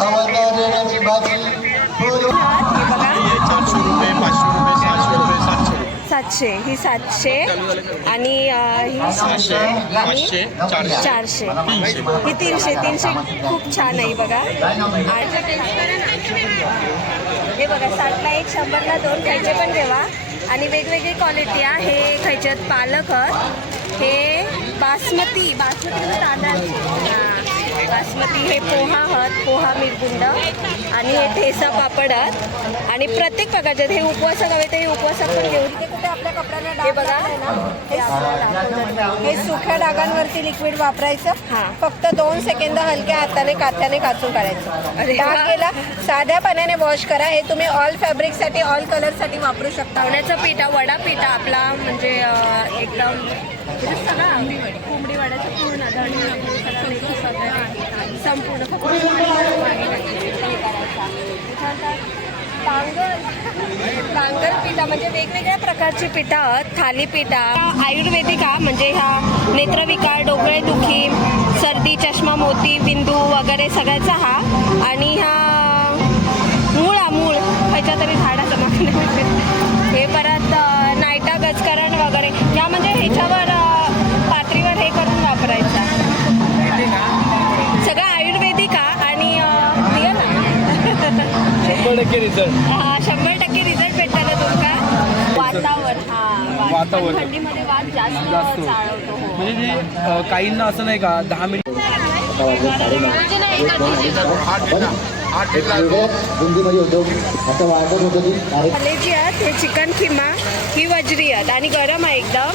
अवतारण्याची भाजी हे बघा 400 रुपये 500 रुपये 600 रुपये 700 रुपये 700 ही 700 आणि ही 600 500 400 400 ही 300 खूप छान आहे बघा. हे बघा 60ला एक 100ला 2 खायचे पण ठेवा आणि वेगवेगळी क्वालिटी आहे. हे खायच्यात पालक हे बासमती तांदळाचे बासमती हे पोहा पोहा मिरगुंड आणि हे ठेसा पापड आणि प्रत्येक प्रकारचे हे उपवासक हवे तर हे उपवासक पण घेऊन कुठे आपल्या कपड्यांना हे बघा हे सुख्या डागांवरती लिक्विड वापरायचं. फक्त 2 सेकंद हलक्या हाताने काथ्याने काचून काढायचं. डाग गेला साध्या पाण्याने वॉश करा. हे तुम्ही ऑल फॅब्रिकसाठी ऑल कलरसाठी वापरू शकता. धावण्याचा पिठा वडा पिठा आपला म्हणजे एकदम सगळा कोंबडी वड्याचा पूर्ण संपूर्ण डांगर पिठा म्हणजे वेगवेगळ्या प्रकारची पिठा थालीपीठा आयुर्वेदिक म्हणजे ह्या नेत्रविकार डोकळे दुखी सर्दी चष्मा मोती बिंदू वगैरे सगळ्याचा हा आणि हा मूळ ह्याच्या तरी झाडाचं हे परत नायटा गजकरण वगैरे ह्या म्हणजे ह्याच्यावर पातळीवर हे करून वापरायचा सगळं आयुर्वेदिक आणि 100% रिझल्ट 100% रिझल्ट भेटतो ना तुमका वातावरण थंडीमध्ये वात जास्त चालवतो. म्हणजे काहींना असं नाही का 10 मिनिट कलेजी आहेत हे चिकन खिमा ही वजरी आहेत आणि गरम आहे एकदम.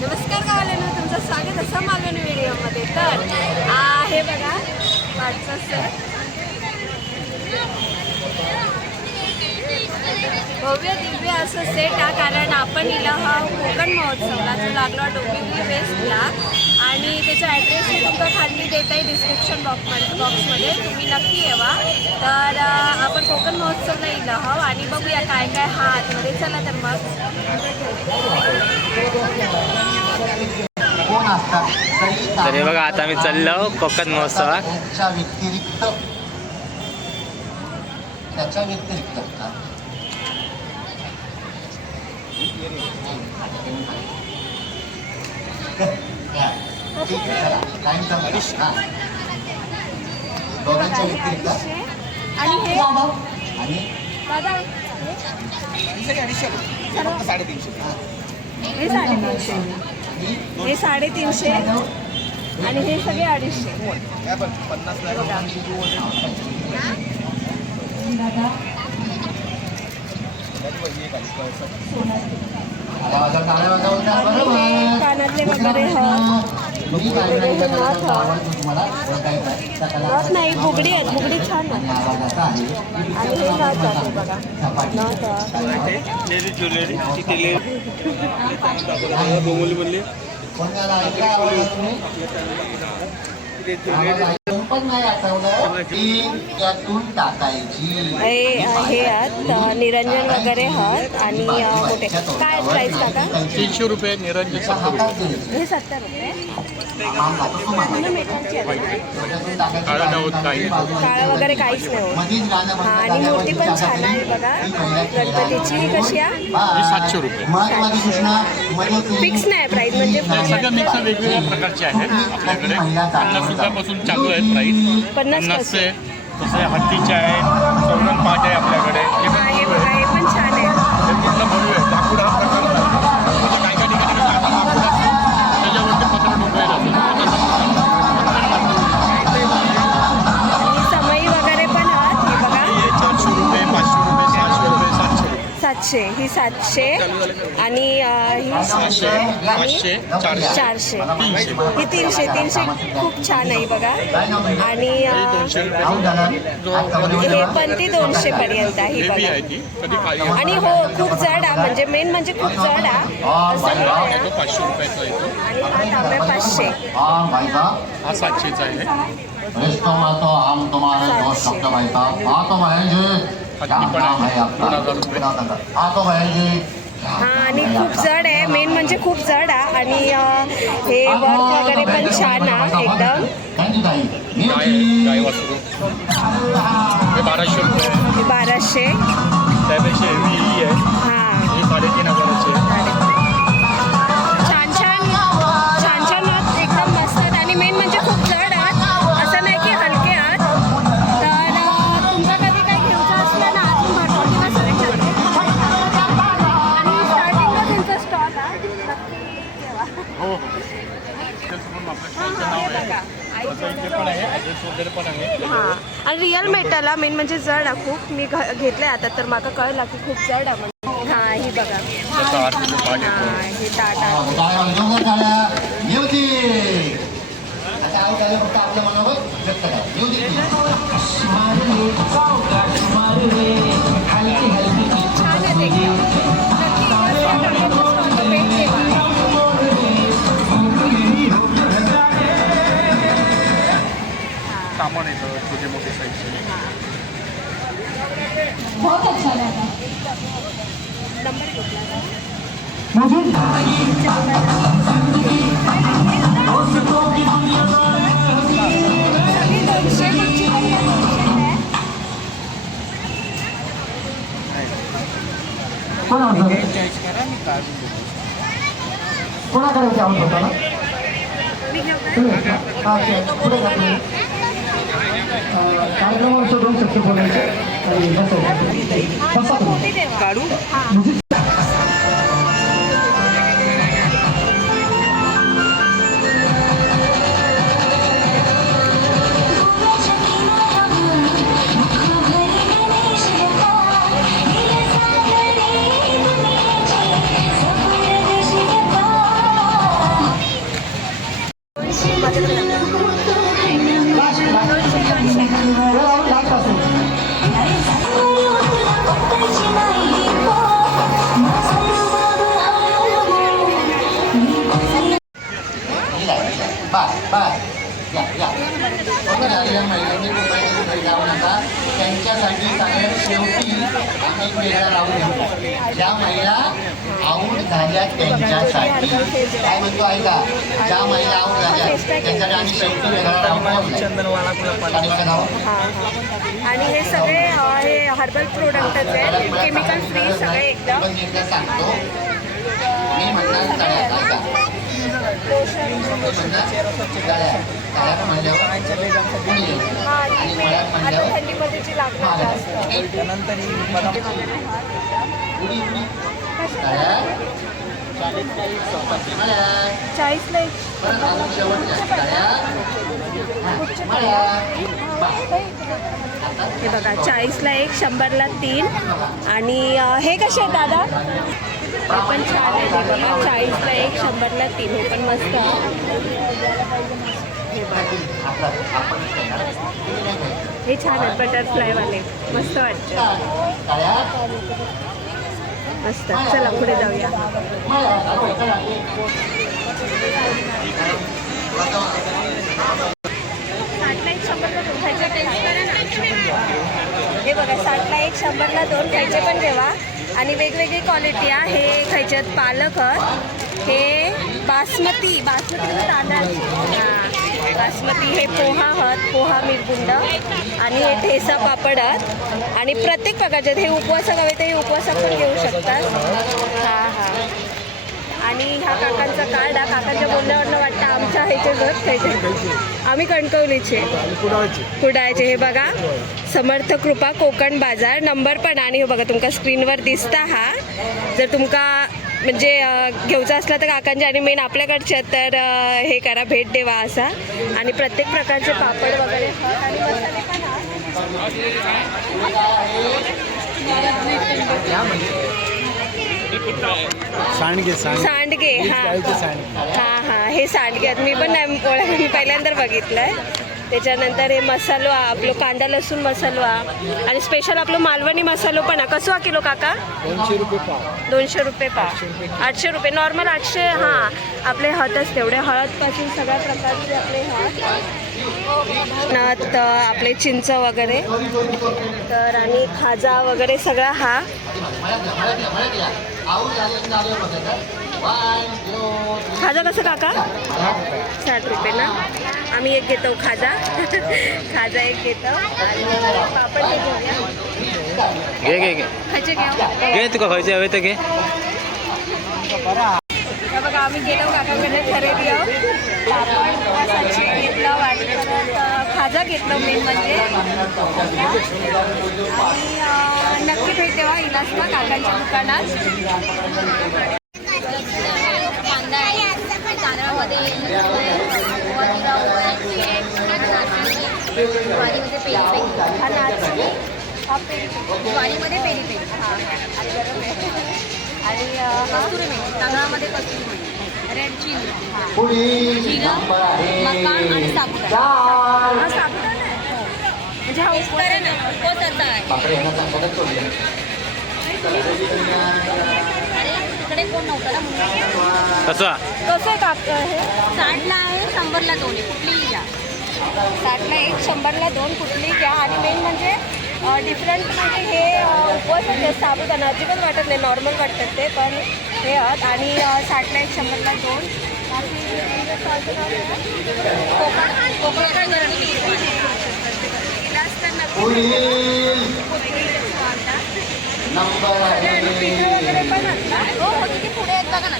नमस्कार गावाला तुमचं स्वागत असं मागणी व्हिडिओमध्ये. तर हे बघा वाटचं सर भव्य दिव्य असं सेट कारण आपण इला हा कोकण महोत्सवला जो लागला डोंबिवली वेस्टला आणि त्याचा ॲड्रेस मी तुमचा खाली देत आहे डिस्क्रिप्शन बॉक्समध्ये तुम्ही नक्की येवा. तर आपण कोकण महोत्सवला इलं आहोत आणि बघूया काय काय हा आतमध्ये. चला तर मग तर हे बघा आता आम्ही चाललो कोकण महोत्सवात. त्याच्या व्यतिरिक्त दोघांच्या व्यतिरिक्त आणि हे दादा हे 350 आणि हे सगळे 250. कानातले वगैरे नथ नाही बुगडी आहेत बुगडी छान आहे आणि हे नथ आहे बघा हे आहेत निरंजन वगैरे आहेत आणि मोठे काय प्राईस टाका 300 रुपये निरंजन 70 रुपये हे 70 रुपये. काळं वगैरे काहीच नाही होत. आणि मूर्ती पण छान आहे बघा गणपतीची. कशी आहे 700 रुपये फिक्स नाही प्राईस म्हणजे सगळ्या मिक्स वेगवेगळ्या प्रकारचे आहेत आपल्याकडे. 50 रुपयापासून चालू आहे प्राईस 50 चे. तसे हत्तीचे आहे चौरंग पाट आहे आपल्याकडे. हे बघा हे पण छान आहे. पूर्ण भरू आहे लाकूड हा प्रकार म्हणजे काही काही ठिकाणी लाकूड असतं त्याच्यावरती पत्र ठोकलेलं समई वगैरे पण आहेत. हे बघा 400 रुपये 500 रुपये 600 रुपये 700 रुपये 700, ही 700 आणि ही 500, 400, 400, ही 300 खूप छान आहे बघा. आणि हे पण ती 200 पर्यंत आहे ही हेवी आहे बघा. ती, कधी काळी आणि हो खूप जड आहे, म्हणजे मेन म्हणजे खूप जड आहे. असं हे बघा. येतो 500 रुपयाचा येतो. आणि हा तांब्या 500. हा 700चा आहे. हम तुम्हारे दोस्त शब्द भाई साहब हाँ तो बहन जी क्या हत्ती पण नाम है आहे आपका 2000 रुपये. हाँ तो बहन जी हा आणि खूप जड आहे, मेन म्हणजे खूप जड आहे. आणि हे वर्क वगैरे पण छान आहे एकदम. गाय वासरू हे 1200 रुपये. हे 1200. त्यापेक्षा हेवी ही आहे, हा हे 3500ची आहे. छान छान एकदम मस्त आहेत. आणि मेन म्हणजे खूप जड आहात, असं नाही की हलके आहात. तर तुमचा कधी काही घ्यायचं असलं ना अजून भरपूर दिवस आहे. आणि स्टार्टिंगला तुमचा स्टॉल आहे, नक्की ठेवा. हो हो तेच म्हणून आपल्या स्टॉलचं नाव आहे. तसं इथे पण आहे, ॲड्रेस वगैरे पण आहे. हां आणि रिअल मेटल मेन म्हणजे जड आहे खूप. मी घेतले आता तर मला कळलं की खूप जड आहे म्हणून. हां ही बघा. त्याचा 8 रुपये भाग येतो. हां हे ताट आहे. म्युझिक आता आऊ झालं फक्त आपल्या मनावर व्यक्त करा म्युझिक छान आहे ते एकदम. नक्की या गणपतीच्या स्टॉलला भेट द्या. सामान येतं छोटे मोठे साईजचे. नंबर घेतला का? सगळी 200 कुठची पण घ्या, 200 आहे. कोणाकडे जाऊन होता ना मी घेऊ का? पुढे कार्यक्रमावर दोन शक्य बोलायचे हां मोठी देवा. काढू हां बस बस या बघा झालेल्या महिलांनी मोबाईल जाऊ नका त्यांच्यासाठी सगळ्यात शेवटी आम्ही वेगळा लावून घेऊ ज्या महिला आऊट झाल्या त्यांच्यासाठी काय म्हणतो ऐका ज्या महिला आऊट झाल्या त्यांच्यासाठी आम्ही शेवटी वेगळा लावून आणि हे सगळे हे हर्बल प्रोडक्टच आहेत, केमिकल फ्री सगळे एकदम. पण एकदा सांगतो मी म्हणणार तळ्यात ऐका आता थंडीमध्ये जी लागणार जास्त. चाळीसला एक. हे बघा 40ला एक, 100ला 3. आणि हे कसे आहेत दादा? हे पण छान आहे. हे बघा 40ला एक, 100ला 3. हे पण मस्त आहे. हे छान आहेत बटरफ्लायवाले, मस्त वाटतं. मस्त. चला पुढे जाऊया. हे बघा 60ला एक, 100ला 2. खायचे पण ठेवा. आणि वेगवेगळी क्वालिटी आहे. हे खायच्यात पालक हे बासमती तांदळाची. हां बासमती. हे पोहा पोहा मिरगुंड. आणि हे ठेसा पापड आणि प्रत्येक प्रकारचे. हे उपवासाक हवे तर हे उपवासाक पण घेऊ शकतात. हां आणि ह्या काकांचा कार्ड आहे. काकांच्या बोलण्यावरनं वाटतं आमच्या ह्याचे गट खायचे. आम्ही कणकवलीचे कुडाळचे. हे बघा समर्थ कृपा कोकण बाजार. नंबर पण. आणि हे बघा तुमका स्क्रीनवर दिसता हा. जर तुमका म्हणजे घेऊचा असला तर काकांचे आणि मेन आपल्याकडचे तर हे करा, भेट देवा असा. आणि प्रत्येक प्रकारचे पापड वगैरे आणि मसाले पण सांडगे हा हे सांडगे आहेत. मी पण नाही पोळ्या मी पहिल्यांदा बघितलंय. त्याच्यानंतर हे मसालो आपलं कांदा लसूण मसालो आणि स्पेशल आपलं मालवणी मसालो पण आहे. कसं किलो काका? 200 रुपये पाव. 800 रुपये नॉर्मल 800. हां आपले हळदच तेवढे हळदपासून सगळ्या प्रकारचे आपले हळद आपले चिंच वगैरे तर आणि खाजा वगैरे सगळा हा. खाजा कसं काका? 60 रुपये ना. आम्ही एक घेतो खाजा. खाजा एक घेतो आणि पापड घेऊया. घे खायचे घे तुका खायचे हवे तर घे. बघा आम्ही गेलो काकाकडे खरेदी पापड घेतलं वाटी खाजा घेतलं मेन म्हणजे. आणि नक्की भेट देवा इलासला काकांच्या दुकानात. कांदा आहे तांदळामध्ये ज्वारीमध्ये पेरी ज्वारीमध्ये पेरी पेरी आणि कस्तुरी मेथी तांदळामध्ये कस्तुरी मेथी रेड चिली जिरं मकान आणि साबुदाणा. हा साबुदाणा म्हणजे हा उपवासाचा आहे. तिकडे कोण नव्हतं ना. कसं आहे काका? हे 60ला आहे 100ला 2 आहे कुठलीही घ्या. 60ला 1 100ला 2 कुठलीही घ्या. आणि मेन म्हणजे डिफरंट म्हणजे हे उपवासाचे साबुदाणा अजिबात वाटत नाही. नॉर्मल वाटतात ते पण हे आहेत. आणि 60ला 1 100ला 2. पिठं वगैरे पण असतात. हो तिथे पुढे आहेत बघा ना.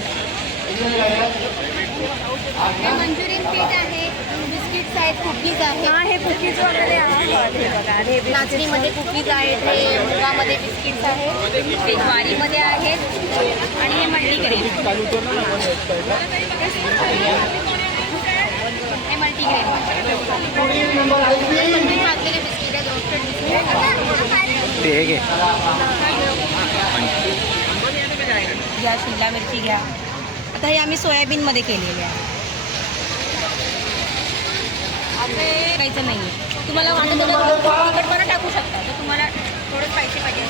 हे मंचुरियन पीठ आहे, बिस्किट्स आहेत, कुकीज आहेत. हां हे कुकीज वगैरे आहेत हे बघा. आणि हे नाचणीमध्ये कुकीज आहेत, हे मुगामध्ये बिस्किट्स आहेत, हे ज्वारीमध्ये आहेत आणि हे मल्टीग्रेन. हे मल्टीग्रेन भाजलेले बिस्किट आहेत, रोस्टेड बिस्किट. ते हे घे. घ्या शिमला मिरची घ्या. आता हे आम्ही सोयाबीनमध्ये केलेले आहे. असं काहीच नाही आहे. तुम्हाला वाटत तिखटपणा टाकू शकता. तर तुम्हाला थोडं स्पायसी पाहिजे.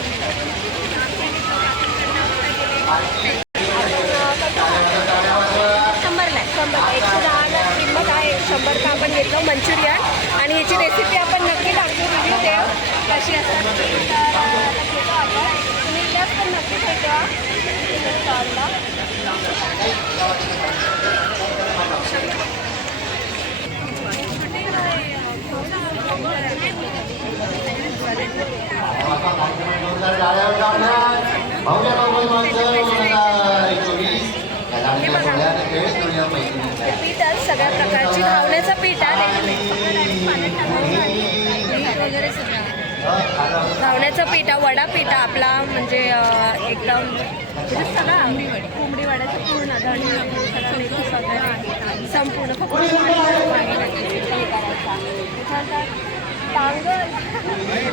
110ला किंमत आहे. 100 आपण घेतलं मंचुरियन. आणि याची रेसिपी आपण नक्की टाकतो रिव्ह्यू देऊ कशी असतात. तुम्ही इलाज पण नक्की भेटा स्टॉलला. पीठ आहे सगळ्या प्रकारची धावण्याचं पीठ आहे. वगैरे सगळं धावण्याचं पीठ आहे. वडा पीठ आहे आपला म्हणजे एकदम म्हणजे सगळा कोंबडी वड्याचं पूर्ण धणी सगळं मेथी वगैरे संपूर्ण फक्त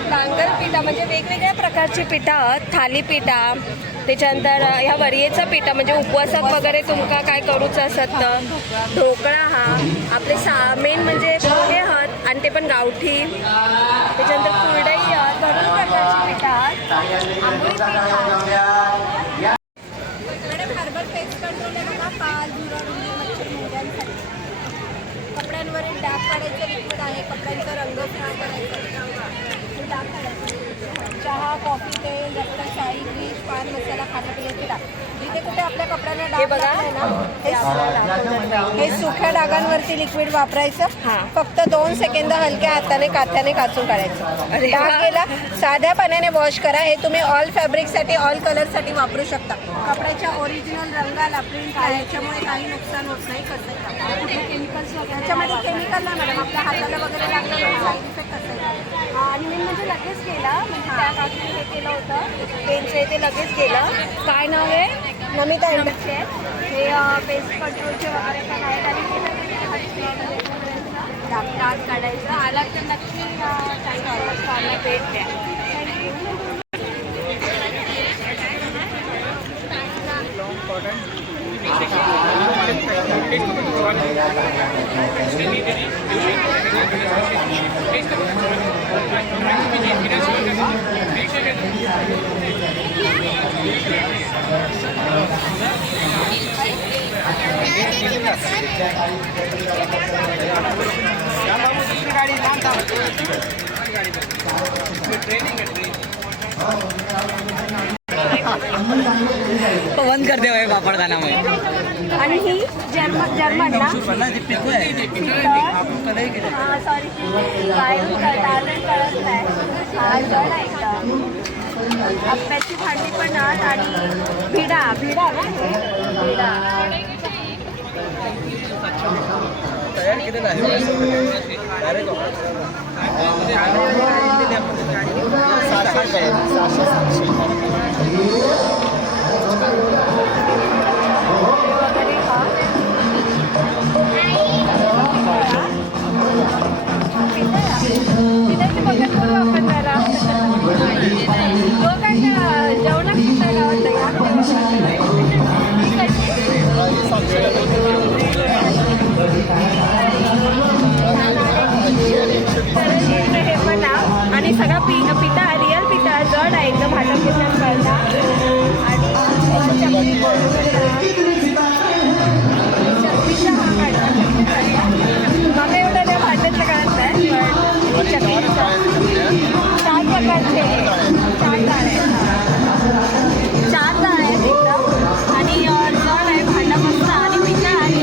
डांगर पिठा म्हणजे वेगवेगळ्या प्रकारची पिठा. थालीपीठा त्याच्यानंतर ह्या वरयेचं पिठा म्हणजे उपवासात वगैरे तुमका काय करूचं असतं. ढोकळा हा आपले मेन म्हणजे पोहे आहात आणि ते पण गावठी. त्याच्यानंतर कुरडई आहात. भरपूर प्रकारची पिठा आहात. आंबोळी पिठा हर्बल फेस कंट्रोल आहे बघा. पाल झुरळ मच्छर मोहऱ्यांसाठी. कपड्यांवरील डाग काढायचं लिक्विड आहे. कपड्यांचा रंग खराब करायचा डाग काढायचं. चहा कॉफी तेल रक्त शाई ब्लीच पान मसाला खाण्यापिण्याची डाग. जिथे कुठे आपल्या कपड्यांना डाग बघा. आहे ना हे सुख्या डागांवरती लिक्विड वापरायचं. हां. फक्त 2 सेकंद हलक्या हाताने काथ्याने काचून काढायचं. अरे डाग वा. गेला साध्या पाण्याने वॉश करा. हे तुम्ही ऑल फॅब्रिकसाठी ऑल कलरसाठी वापरू शकता. कपड्याच्या ओरिजिनल रंगाला प्रिंट आहे याच्यामुळे काही नुकसान होत नाही. केमिकल्स वगैरे याच्यामध्ये केमिकल नाही मॅडम. आपल्या हाताला वगैरे लागलं साईड इफेक्ट असेल. आणि मी म्हणजे लगेच गेला म्हणजे त्या काकीने हे केलं होतं पेनचे ते लगेच गेलं. काय नाव आहे? नमिता नमस्ते. हे पेस्ट कंट्रोलचे वगैरे पण आहेत. आणि डाग काढायचं आला तर नक्की स्टॉलला भेट द्या. बंद कर दे भाई पापड़ खाना में. आणि ही जर्मन जर्मन ना सॉरी बाहेरून कळत कळत नाही. हा जड आहे एकदम. आंब्याची भांडी पण आत आणि भिडा भिडा ना हे? भिडा तयार केलेलं आहे. वगैरे हा पिठाची बघत करू आपण जरा. तो काय जेवणात पिठाय गावात हे पण आणि सगळा पिठा रिअल पिठा जड आहे एकदम हातात घेतल्यास कळता. आणि चकली चकलीचा हा काढला मला एवढं त्या भांड्यातलं कळत नाही पण चकलीचा 4 प्रकारचे 4 डाळ आहेत. 4 डाळ आहेत एकदम आणि जड आहे भांडा मस्त आणि पिठा आहे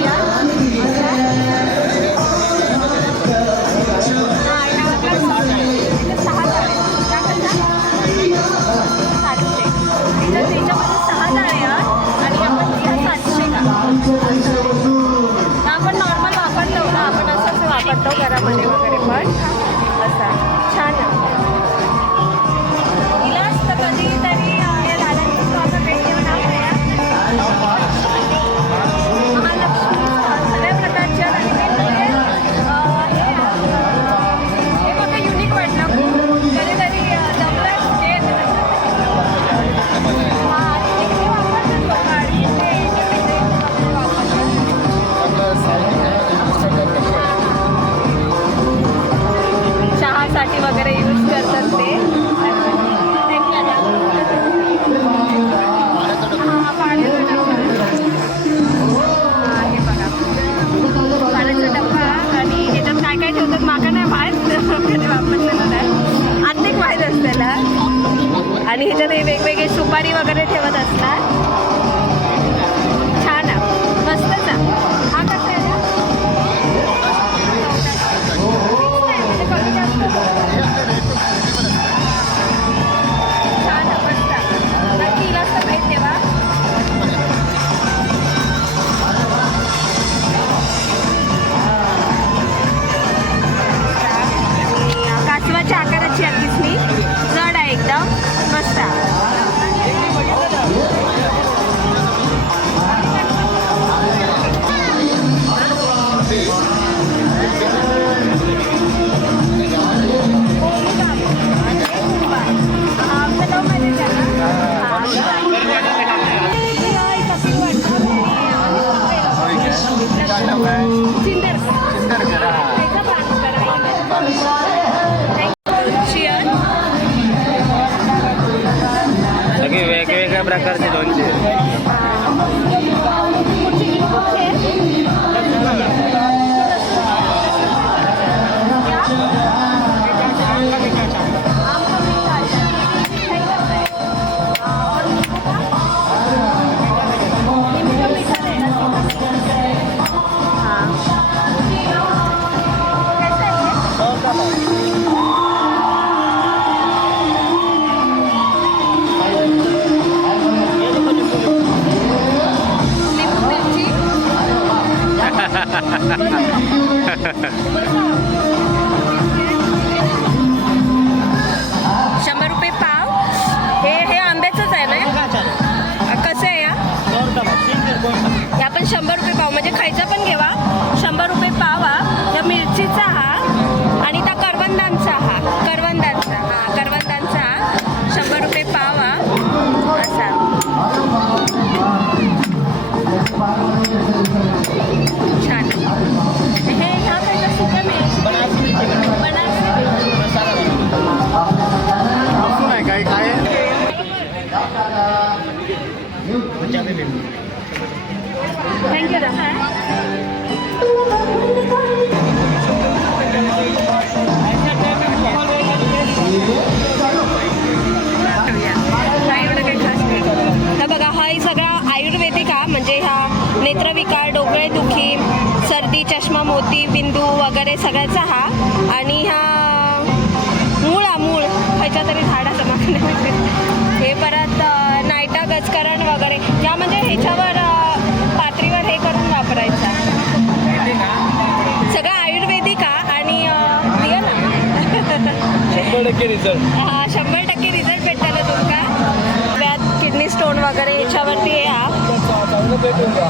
आपण नॉर्मल वापरतो का आपण असंच वापरतो घरामध्ये वगैरे पण असा छान तिला असतं कधीतरी या दादांची स्टॉलचं भेट घेऊन महालक्ष्मी स्टॉल सगळ्या प्रकारच्या हे बघा युनिक वाटलं कधीतरी जमलं चहासाठी वगैरे यूज करतात ते. हे बघा पाण्याचा डब्बा आणि ह्याच्यात काय काय ठेवतात माका नाही माहीत कधी वापरलेलं नाही अनेक माहीत असतेला. आणि ह्याच्यात हे वेगवेगळे सुपारी वगैरे ठेवत असतात. छान आहे मस्तच आहे. हा कसा आहे छान मस्त नक्की जास्त भेट देवा. कासवाच्या आकाराची आहे किसणी जड आहे एकदम मस्त आहे. सगळे वेगवेगळ्या प्रकारचे लोणचे. ₹100 पाव. हे आंब्याचंच आहे ना कसं आहे या आपण ₹100 पाव म्हणजे खायचा पण घेवा. ₹100 पाव हा. त्या मिरचीचा हा आणि त्या करवंदांचा हा करवंदांचा ₹100 पाव हा असा. छान हे प्रकारचा हा. आणि हा मूळ खायच्या तरी झाडाचं मागण्या. हे परत नायटा गजकरण वगैरे या म्हणजे ह्याच्यावर पातळीवर हे करून वापरायचा. सगळं आयुर्वेदिक आणि रिअल हा 100% रिझल्ट. 100% रिझल्ट भेटताना तुमका. व्यात किडनी स्टोन वगैरे ह्याच्यावरती हे हा. चांगलं भेटून जा.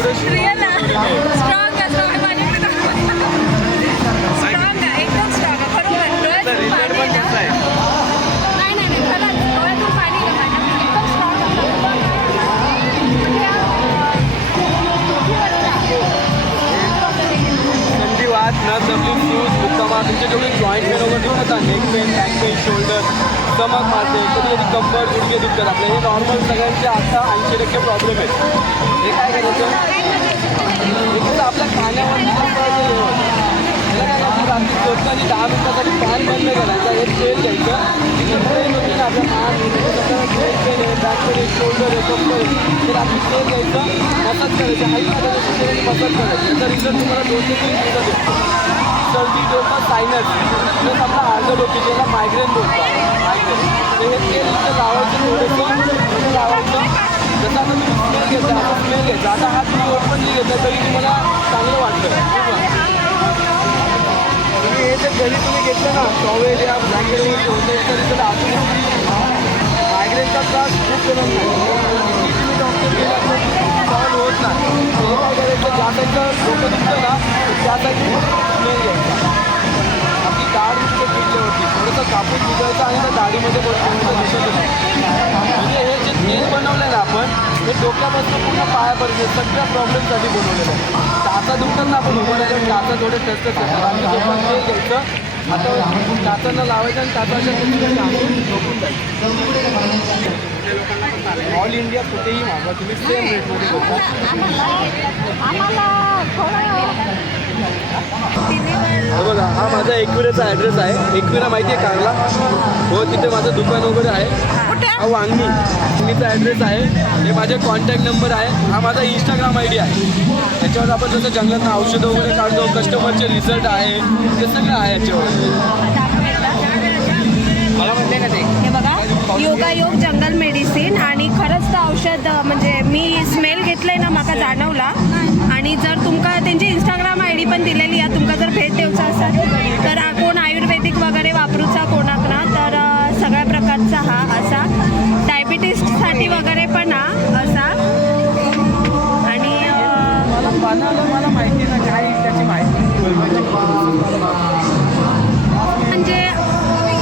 माझे रिअल स्ट्रॉंग स्ट्रॉंग आहे एकदम स्ट्रॉंग आहे बरोबर. रिझल्ट पण कसा आहे? नाही खरंच डोळ्यातून पाणी येतं माझ्या. एकदम स्ट्रॉंग संधिवात, नस जमली, फ्यूज, मुक्कामा, तुमचे जेवढे जॉईंट पेन वगैरे दुखतात, neck pain, back pain, shoulder, stomach मारते, कधी कधी कंबर, गुडघे दुखतात आपले, हे नॉर्मल सगळ्यांचे आता 80% प्रॉब्लेम आहेत. हे काय करायचं? एकतर आपल्या खाण्यावर रात्री झोपताना 10 मिनिटासाठी फॅन बंद करायचा, एक तेल घ्यायचं, आपल्या मान पेन आहे, बॅक पेन आहे, शोल्डर आहे, कंबर आहे, ते रात्री तेल घ्यायचं, मसाज करायचं, हाई मसाज करायचं. याचा रिझल्ट तुम्हाला 2 ते 3 दिवसात भेटतो. सर्दी, डोकं, सायनस प्लस आपला आर्धडोकी ज्याला मायग्रेन बोलतो, मायग्रेन ते हे तेल इथं लावायचं, थोडंसं लावायचं. जसं आता तुम्ही स्मेल घेता, आता स्मेल घ्यायचा, आता हा तुम्ही ओपनली घेता तरी तुम्हाला चांगलं वाटतं. तुम्ही हे जर घरी तुम्ही घेतलं ना, टॉवेल या ब्लँकेट वगैरे होतं तरी तर अजून मायग्रेनचा त्रास खूप करून तुम्ही डॉक्टर गेला सॉल्व होत नाही. हे काय करायचं, ज्याचं डोकं दुखतं ना त्यासाठी स्मेल घ्यायचा. आपली दाढ दुखते पिकल्यावरती थोडंसं कापूस दुधायचं आणि त्या दाढीमध्ये दिसत म्हणजे हे जे तेल बनवलं ना आपण, हे डोक्यापासून पूर्ण पायापर्यंत सगळ्या प्रॉब्लेमसाठी बनवलेलं आहे. टाचा दुखतात ना आपण उभं राहिलं, टाचा थोडे टेस्ट करतात. आम्ही जे पण तेल घ्यायचं, आता टाचांना लावायचं आणि टाचा अशा झोपून जायचं. ऑल इंडिया कुठेही मागा तुम्ही सेम रेटमध्ये बघा. हा माझा एकविराचा ॲड्रेस आहे. एकविरा माहिती आहे कारला? हो, तिथे माझं दुकान वगैरे आहे. हा वांगणीचा ॲड्रेस आहे. हे माझे कॉन्टॅक्ट नंबर आहे. हा माझा इंस्टाग्राम ID आहे. त्याच्यावर आपण जसं जंगलातनं औषधं वगैरे काढतो, कस्टमरचे रिझल्ट आहे, ते सगळं आहे याच्यावर. मला म्हणते ना ते हे बघा, योगायोग जंगल मेडिसिन. आणि खरंच तर औषध म्हणजे मी स्मेल घेतलंय ना, म्हाका जाणवला. आणि जर तुमका त्यांची इंस्टाग्राम ID पण दिलेली आहे, तुमका जर भेट देऊचा असेल तर कोण आयुर्वेदिक वगैरे वापरूचा कोणाक ना, तर सगळ्या प्रकारचा हा असा डायबिटीससाठी वगैरे पण हा असा. आणि मला माहिती ना काय त्याची माहिती म्हणजे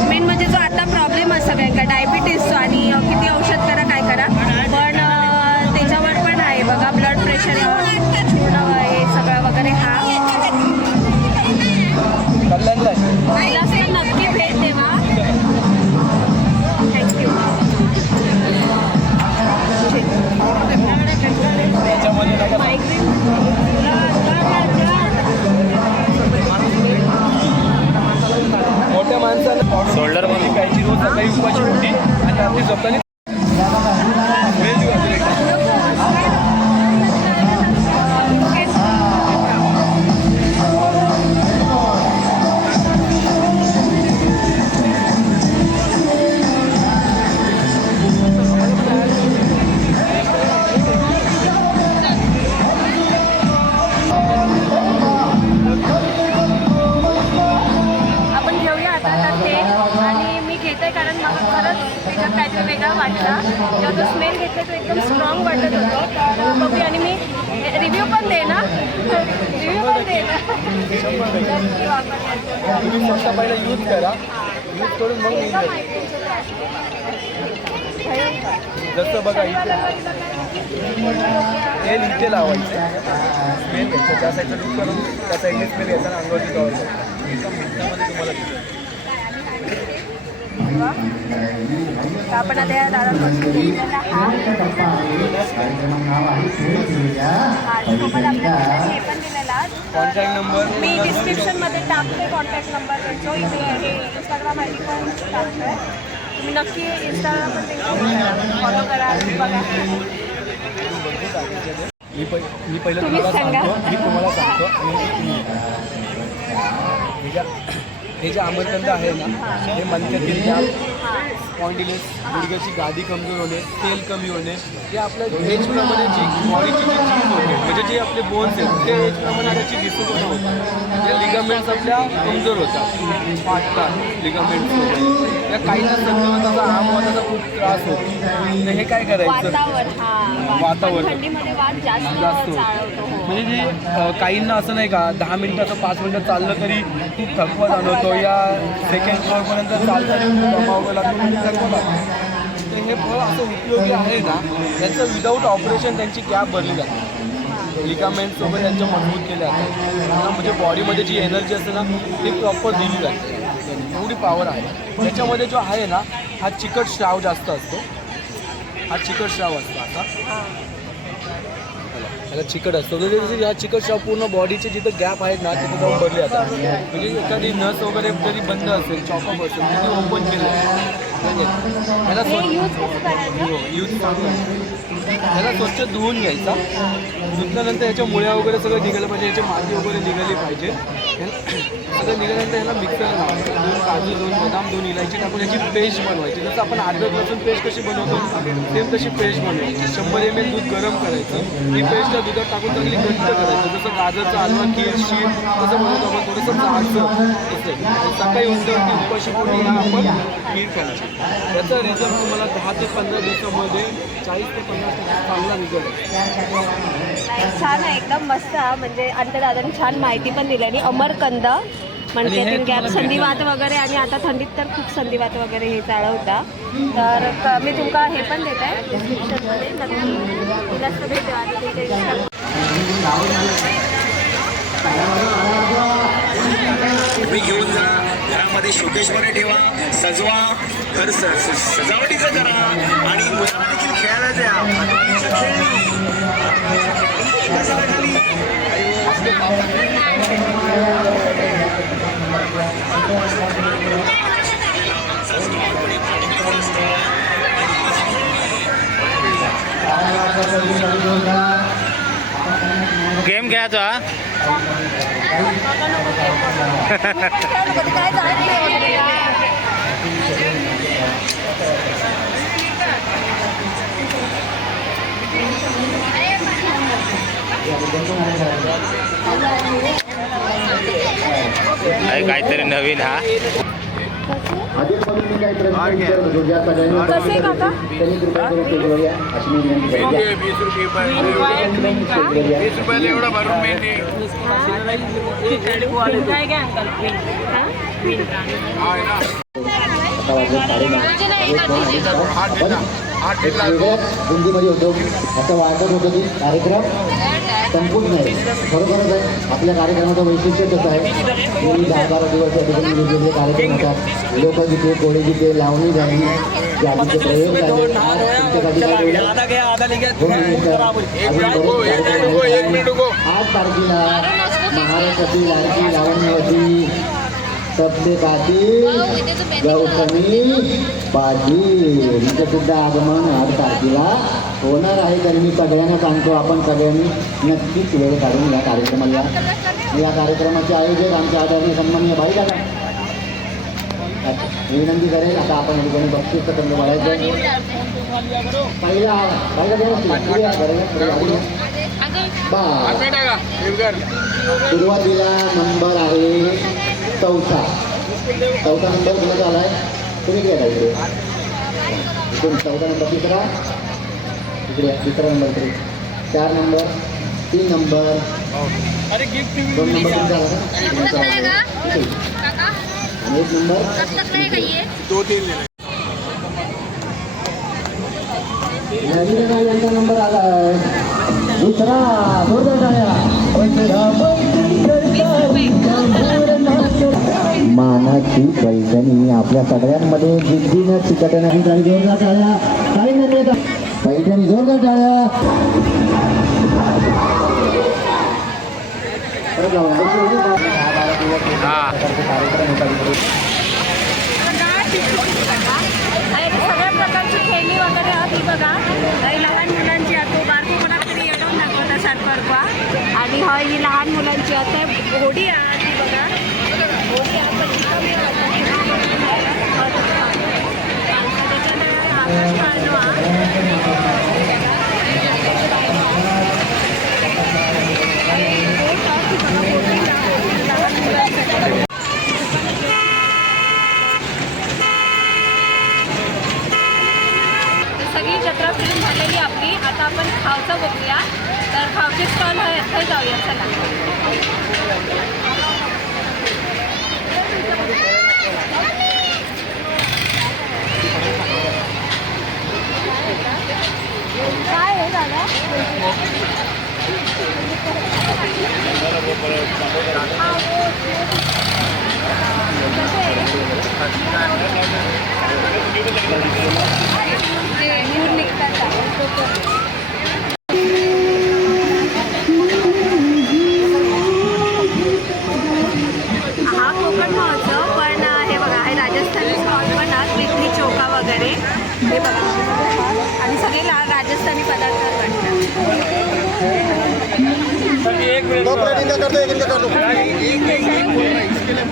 मेन म्हणजे जो आता प्रॉब्लेम आहे सगळ्यांका डायबिटीसचा, आणि किती औषध करा काय करा, पण त्याच्यावर पण आहे बघा. ब्लड प्रेशर हे सगळं वगैरे हा नक्की भेट देवा. थँक्यू. मोठ्या माणसाला शोल्डरमध्ये कायची रोज सकाळी उपाशी होती आणि रात्री झोपताना वाटला. जेव्हा तो स्मेल घेतला तो एकदम स्ट्रॉंग वाटत होतो. तर बघूया, आणि मी रिव्ह्यू पण दे ना, नक्की वापरण्याचं. तुम्ही फक्त पहिला यूज करा, यूज करून मग जसं बघा तेल इथे लावायचं, स्मेल घ्यायचं, त्या साईडचं लूक करून त्या साईडने स्मेल घ्यायचा आणि अंगावरती लावायचं. एका मिनिटामध्ये तुम्हाला आपण आता या दादापासून घेतलेला हा सोबत आपल्याला हे पण दिलेलं कॉन्टॅक्ट नंबर मी डिस्क्रिप्शनमध्ये टाकते कॉन्टॅक्ट नंबर त्यांचा हे इंस्टाग्राम आय डी पण टाकतोय. तुम्ही नक्की इंस्टाग्राम पण फॉलो करा बघा. मी पहिलं तुम्हीच सांगा. मी तुम्हाला सांगतो. हे जे आमरकंद आहे ना हे मनक्यातील त्या स्पॉन्डिलस गुडघ्याची गादी कमजोर होणे, तेल कमी होणे, हे आपल्या एजप्रमाणे जी बॉडीची जी झीज होते म्हणजे जे आपले बोन्स आहेत ते एजप्रमाणे त्याची डिसऑर्डर होतात. त्या लिगामेंट्स आपल्या कमजोर होतात, फाटतात लिगामेंट्स वगैरे. या काहींना संधिवाताचा आमवाताचा खूप त्रास होतो. तर हे काय करायचं? वातावरण थंडीमध्ये वाट जास्त चालवतो. म्हणजे जे काहींना असं नाही का 10 मिनिटाचं 5 मिनिटं चाललं तरी खूप थकवा जाणवतो, या सेकंड फ्लोअरपर्यंत चालताना दमावं लागतं, थकवा लागतो. तर हे फळ असं उपयोगी आहे ना, त्याचं विदाऊट ऑपरेशन त्यांची गॅप भरली जाते, लिगामेंट्स वगैरे त्यांच्या मजबूत केल्या जातात. त्यांना म्हणजे बॉडीमध्ये जी एनर्जी असते ना ती प्रॉपर दिली जाते. एवढी पॉवर आहे त्याच्यामध्ये. जो आहे ना हा चिकट श्राव जास्त असतो, हा चिकट श्राव असतो. आता त्याला चिकट असतो म्हणजे ह्या चिकट श्राव पूर्ण बॉडीचे जिथं गॅप आहेत ना तिथे जाऊन भरले जातात. म्हणजे एखादी नस वगैरे जरी बंद असेल, चॉकअप असेल तिथे ओपन केलं त्याला यूज चांगलं. त्याला स्वच्छ धुवून घ्यायचा. धुतल्यानंतर याच्या मुळ्या वगैरे सगळं निघालं पाहिजे, याची माती वगैरे निघाली पाहिजे. सगळं निघाल्यानंतर याला मिक्सर लावायचं, 2 काजू 2 बदाम 2 इलायची टाकून याची पेस्ट बनवायची. जसं आपण अद्रक लसूण पेस्ट कशी बनवतो सेम तशी पेस्ट बनवायची. 100 ml दूध गरम करायचं, ही पेस्ट दुधात टाकून चांगली घट्ट करायचं. जसं गाजरचा हलवा, खीर, शीर तसं बनवतो आपण, थोडंसं जाडसं तसं. सकाळी उठल्यावरती उपाशी पोटी ह्या आपण खीर करायची. त्याचा रिझल्ट तुम्हाला 10 ते 15 दिवसामध्ये 40 ते 50% चांगला रिझल्ट आहे. छान आहे, एकदम मस्त. म्हणजे अंतदादांनी छान माहिती पण दिली. आणि अमरकंद म्हणजे त्यातील गॅप, संधिवात वगैरे, आणि आता थंडीत तर खूप संधिवात वगैरे हे चालवता. तर मी तुमका हे पण देत आहे डिस्क्रिप्शनमध्ये, नक्की तुलाच तर भेट आणि तुम्ही घेऊन जा, घरामध्ये शोकेशमध्ये ठेवा, सजवा, घर सजावटीचं करा आणि मुलांना देखील खेळायला द्या. गेम खेळायचा काय जायचं. काहीतरी नवीन. हा आधीपासून मी काही प्रश्न विचारत होतो ज्या सगळ्यांनी कसे काका? त्यांनी कृपया करून ते बोलूया अशी मी विनंती करते. 20 रुपयाला एवढं भरून मिळते. बुंदीमध्ये होतो असं वाटत होतं की कार्यक्रम संपूच नाही. खरोखरच आहे, आपल्या कार्यक्रमाचं वैशिष्ट्य कसं आहे, गेली 10-12 दिवस या ठिकाणी वेगवेगळे कार्यक्रम होतात. लोकगीते, कोळीगीते, लावणी झाली, जादूचे प्रयोग झाले. तुमच्यासाठी 8 तारखेला महाराष्ट्रातील लाडकी लावणीवरती सबसे पाटील गौतमी पाटील हिचं सुद्धा आगमन 8 तारखेला होणार आहे. तर मी सगळ्यांना सांगतो, आपण सगळ्यांनी नक्कीच वेळ काढून या कार्यक्रमाला या कार्यक्रमाचे आयोजक आमच्या आदरणीय सन्माननीय भाई दादा मी विनंती करेल. आता आपण या ठिकाणी बक्षीस कंद वाढायचं. पहिला सुरुवातीला नंबर आहे 4. 4 नंबर कुणाचा आला आहे तुम्ही घ्या इकडे. 4 नंबर तिसरा इकडे, 2रा नंबर इकडे, 4 नंबर, 3 नंबर, 2 नंबर तुमचा आला का आणि 1 नंबर 2-3 नवीन यांचा नंबर आला आहे 2रा. मानाची पैठणी आपल्या सगळ्यांमध्ये जिद्दीनं चिकटणं ही काही जोरदार टाळ्या, काही नाही पैठणी जोरदार टाळ्या. आणि सगळ्या प्रकारची खेळणी वगैरे आहेत ही बघा. ही लहान मुलांची आहे, तो बारको कोणा तरी येऊन दाखवता सारखं. आणि ही लहान मुलांची आता होडी आहे ती बघा. होडी आहे पण इतकं मी सगळी जत्रा फिरून झालेली आपली. आता आपण खावचं बघूया. तर खावचे स्टॉल आहे जाऊया चला. काय आहे दादा? हा कोकण महोत्सव पण हे बघा हे राजस्थानी स्टॉल पण आहेत. पिठली चोखा वगैरे हे बघा आणि सगळे राजस्थानी पदार्थ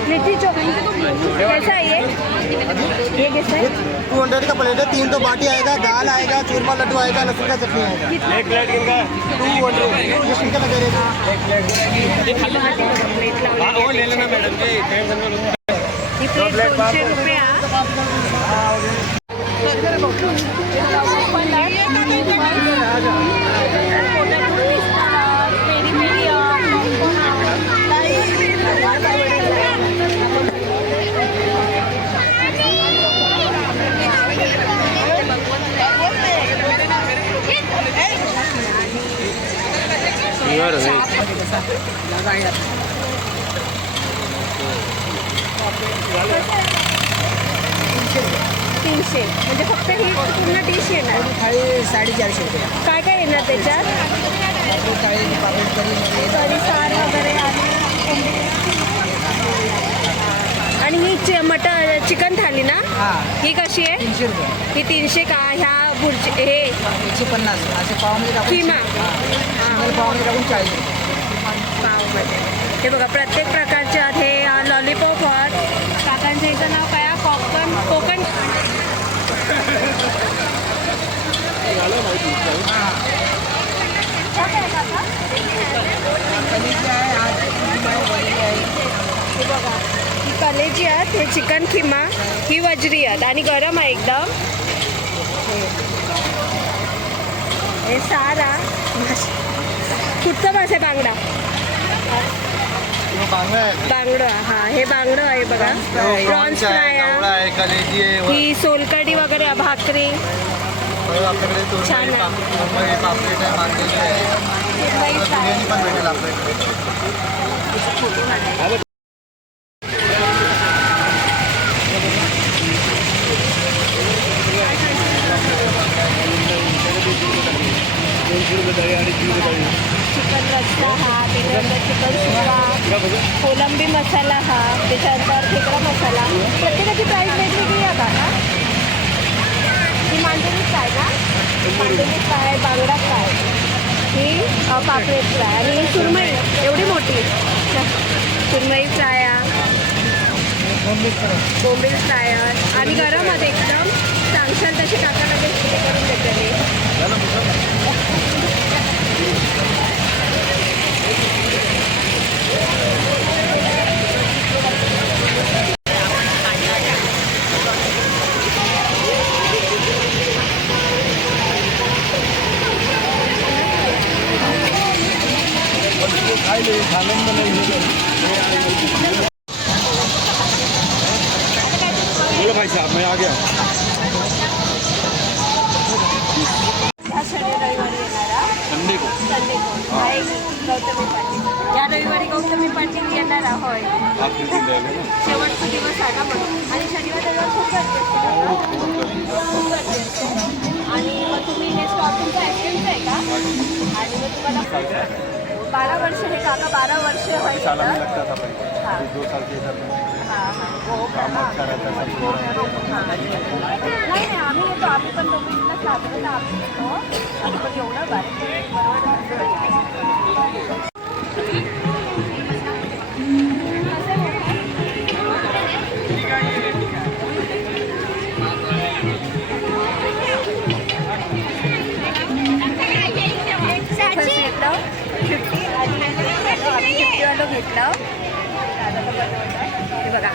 लिट्टी चोखा कैसा है ये कैसा है? 200 का प्लेट है, 3 तो बाटी आएगा, दाल आएगा, चूरमा लड्डू आएगा, लहसुन का चटनी आएगा. एक प्लेट कितना? 200 ये सिंगल लगेगा. प्लेट ले लेना मैडम जी. ही प्लेट 200 रुपये. तीनशे म्हणजे फक्त ही पूर्ण डिश येणार. 450 रुपये. काय काय येणार त्याच्यात? करी सार वगैरे आणि ही मटन चिकन थाली ना ही कशी आहे? 300 रुपये. ही 300 का? ह्या भुर्जी हे 150 असे पावमध्ये टाकून किमा पावमध्ये टाकून 40 रुपये. पावमध्ये. हे बघा प्रत्येक प्रकारचे आहेत. हे लॉलीपॉप आहेत. काकांच्या इथं नाव काय? कोकण हे बघा ही कलेजी आहेत. हे चिकन खिमा ही वजरी आहेत आणि गरम आहे एकदम. हे सारा कुठचं मास आहे? बांगडा. बांगडं. हा हे बांगडं आहे बघा. प्रॉन्स फ्राय आहे. ही सोलकढी वगैरे भाकरी छान आहे. चिकन रस्सा हा, त्याच्यानंतर चिकन सुका, कोलंबी मसाला हा, त्याच्यानंतर खेकडा मसाला. प्रत्येकाची प्राईस वेगवेगळी आहे का? ही मांदेली फ्राय ना? मांदेली फ्राय, बांगडा फ्राय, ही पापलेट फ्राय आणि ही सुरमई एवढी मोठी सुरमई फ्राय आहे, बोंबील फ्राय आहे आणि गरम आहे एकदम. सांगशाल तशी काका लगेच करून देते. बोलो भाई साहब मैं आ गया. संडे को आहे गौतमी पाटील. या रविवारी गौतमी पाटील येणार होय. शेवटचा दिवस आहे ना म्हणून. आणि शनिवार रविवार खूप गर्दी असते. आणि मग तुम्ही हे स्टॉल तुमचं आईस्क्रीमचं आहे का? आणि मग तुम्हाला 12 वर्ष हे काका 12 वर्ष आहे साल में इथं. लगता था पहले हाँ। अभी 2 साल से इधर हां हां काम अच्छा रहता है सब नाही आम्ही येतो, आम्ही पण दोघं इथलं साधं तर आम्ही येतो. आम्ही पण एवढं बारीक कसं घेतलं 50 आणि आम्ही 50 वालं घेतलं. दादाला बनवलं हे बघा.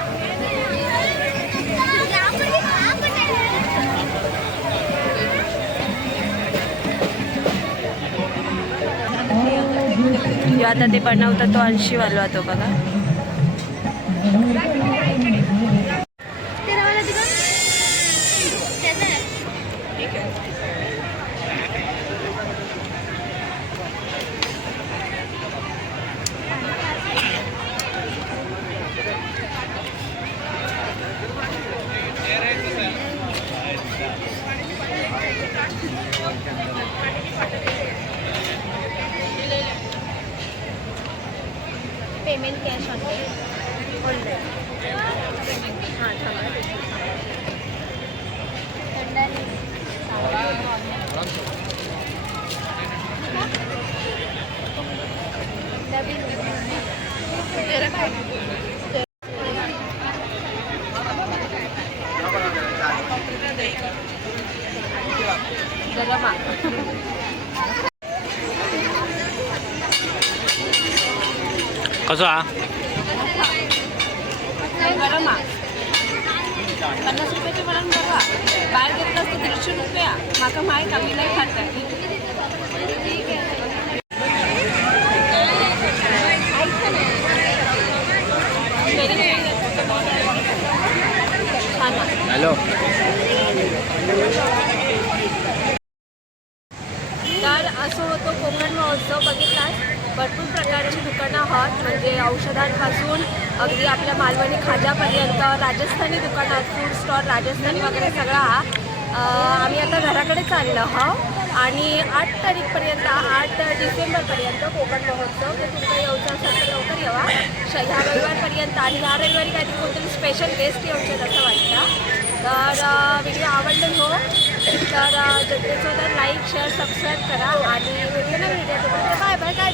जो आता ते बनवतात तो 80 वाला तो बघा. पेमेंट कॅश ऑन गरम कसं हा गरम 50 रुपयाचे वरण बघा. बाहेर घेतलं असतं 150 रुपया. माका माहीत आम्ही नाही खात. हॅलो तर असं होतो कोकण महोत्सव. बघितलात भरपूर प्रकारची दुकानं आहात, म्हणजे औषधांपासून अगदी आपल्या मालवणी खाद्यापर्यंत राजस्थानी दुकानं आहेत, फूड स्टॉल राजस्थानी वगैरे सगळं हा. आम्ही आता घराकडे चाललो आहोत आणि 8 तारीखपर्यंत 8 डिसेंबरपर्यंत कोकण महोत्सव. जर तुमचा यायचं असेल तर लवकर यावा. ह्या रविवारपर्यंत आणि ह्या रविवारी काहीतरी कोणतरी स्पेशल गेस्ट यायचे असं वाटतं. तर व्हिडिओ आवडले हो तर तर लाईक शेअर सबस्क्राईब करा आणि भेटूया ना व्हिडिओ. Bye bye. काय